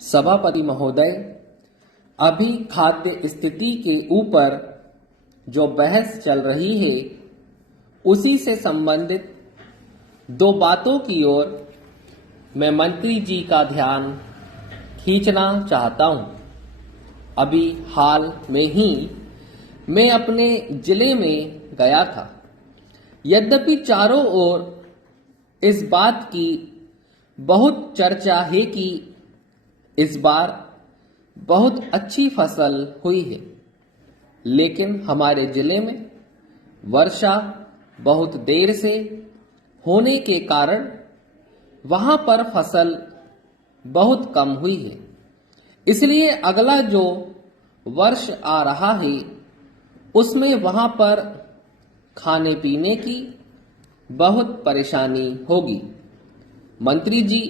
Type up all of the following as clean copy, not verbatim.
सभापति महोदय, अभी खाद्य स्थिति के ऊपर जो बहस चल रही है उसी से संबंधित दो बातों की ओर मैं मंत्री जी का ध्यान खींचना चाहता हूं। अभी हाल में ही मैं अपने जिले में गया था। यद्यपि चारों ओर इस बात की बहुत चर्चा है कि इस बार बहुत अच्छी फसल हुई है, लेकिन हमारे जिले में वर्षा बहुत देर से होने के कारण वहां पर फसल बहुत कम हुई है। इसलिए अगला जो वर्ष आ रहा है उसमें वहां पर खाने पीने की बहुत परेशानी होगी। मंत्री जी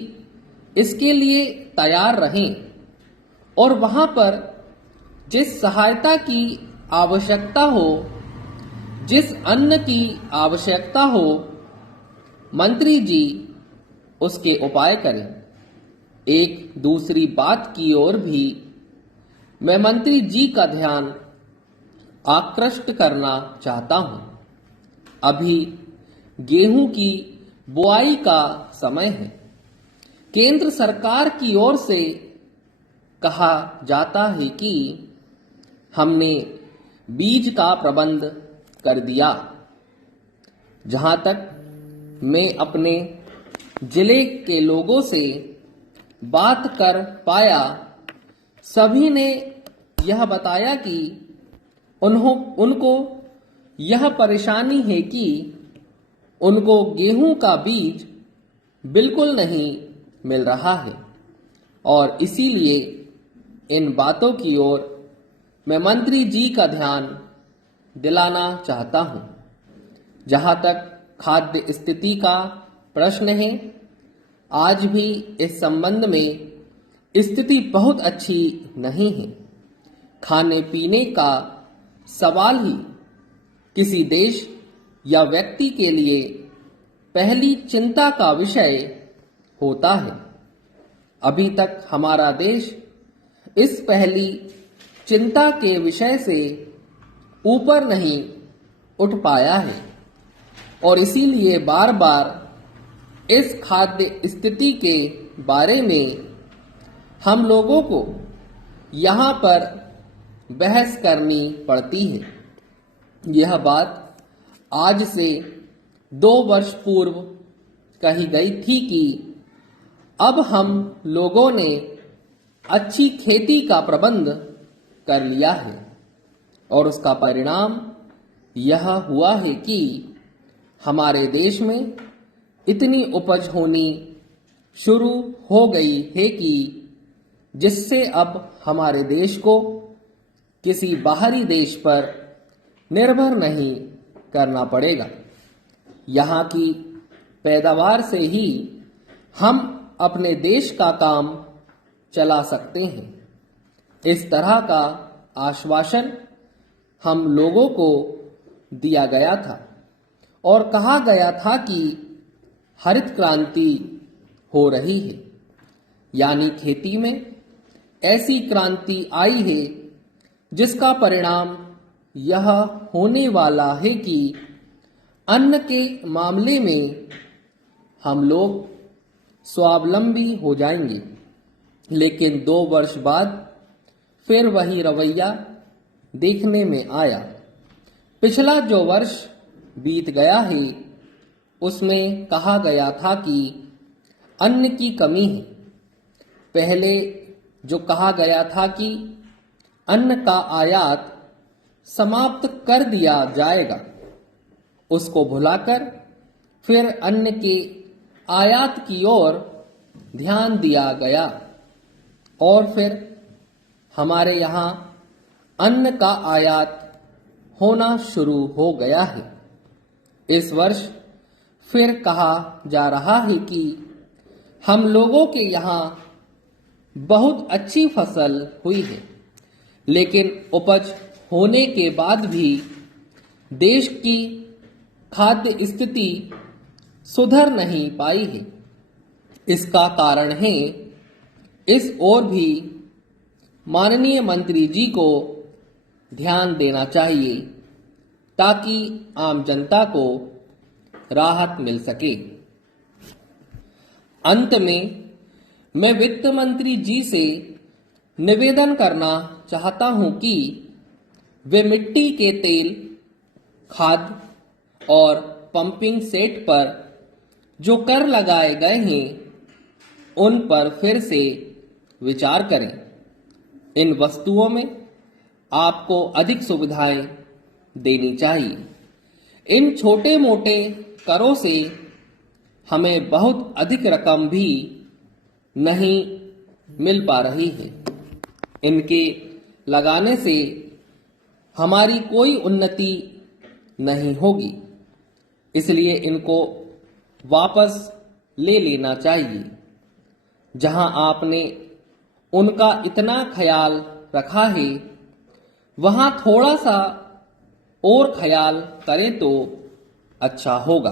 इसके लिए तैयार रहें और वहां पर जिस सहायता की आवश्यकता हो, जिस अन्न की आवश्यकता हो, मंत्री जी उसके उपाय करें। एक दूसरी बात की ओर भी मैं मंत्री जी का ध्यान आकृष्ट करना चाहता हूं। अभी गेहूं की बुआई का समय है। केंद्र सरकार की ओर से कहा जाता है कि हमने बीज का प्रबंध कर दिया। जहां तक मैं अपने जिले के लोगों से बात कर पाया, सभी ने यह बताया कि उनको यह परेशानी है कि उनको गेहूं का बीज बिल्कुल नहीं मिल रहा है और इसीलिए इन बातों की ओर मैं मंत्री जी का ध्यान दिलाना चाहता हूं। जहां तक खाद्य स्थिति का प्रश्न है, आज भी इस संबंध में स्थिति बहुत अच्छी नहीं है। खाने पीने का सवाल ही किसी देश या व्यक्ति के लिए पहली चिंता का विषय होता है। अभी तक हमारा देश इस पहली चिंता के विषय से ऊपर नहीं उठ पाया है और इसीलिए बार बार इस खाद्य स्थिति के बारे में हम लोगों को यहाँ पर बहस करनी पड़ती है। यह बात आज से 2 वर्ष पूर्व कही गई थी कि अब हम लोगों ने अच्छी खेती का प्रबंध कर लिया है और उसका परिणाम यह हुआ है कि हमारे देश में इतनी उपज होनी शुरू हो गई है कि जिससे अब हमारे देश को किसी बाहरी देश पर निर्भर नहीं करना पड़ेगा। यहाँ की पैदावार से ही हम अपने देश का काम चला सकते हैं। इस तरह का आश्वासन हम लोगों को दिया गया था और कहा गया था कि हरित क्रांति हो रही है, यानी खेती में ऐसी क्रांति आई है जिसका परिणाम यह होने वाला है कि अन्न के मामले में हम लोग स्वावलंबी हो जाएंगे। लेकिन 2 वर्ष बाद फिर वही रवैया देखने में आया। पिछला जो वर्ष बीत गया है उसमें कहा गया था कि अन्न की कमी है। पहले जो कहा गया था कि अन्न का आयात समाप्त कर दिया जाएगा, उसको भुलाकर फिर अन्न के आयात की ओर ध्यान दिया गया और फिर हमारे यहाँ अन्न का आयात होना शुरू हो गया है। इस वर्ष फिर कहा जा रहा है कि हम लोगों के यहाँ बहुत अच्छी फसल हुई है, लेकिन उपज होने के बाद भी देश की खाद्य स्थिति सुधर नहीं पाई है। इसका कारण है इस ओर भी माननीय मंत्री जी को ध्यान देना चाहिए ताकि आम जनता को राहत मिल सके। अंत में मैं वित्त मंत्री जी से निवेदन करना चाहता हूं कि वे मिट्टी के तेल, खाद और पंपिंग सेट पर जो कर लगाए गए हैं उन पर फिर से विचार करें। इन वस्तुओं में आपको अधिक सुविधाएं देनी चाहिए। इन छोटे मोटे करों से हमें बहुत अधिक रकम भी नहीं मिल पा रही है। इनके लगाने से हमारी कोई उन्नति नहीं होगी, इसलिए इनको वापस ले लेना चाहिए। जहां आपने उनका इतना ख्याल रखा है वहां थोड़ा सा और ख्याल करें तो अच्छा होगा।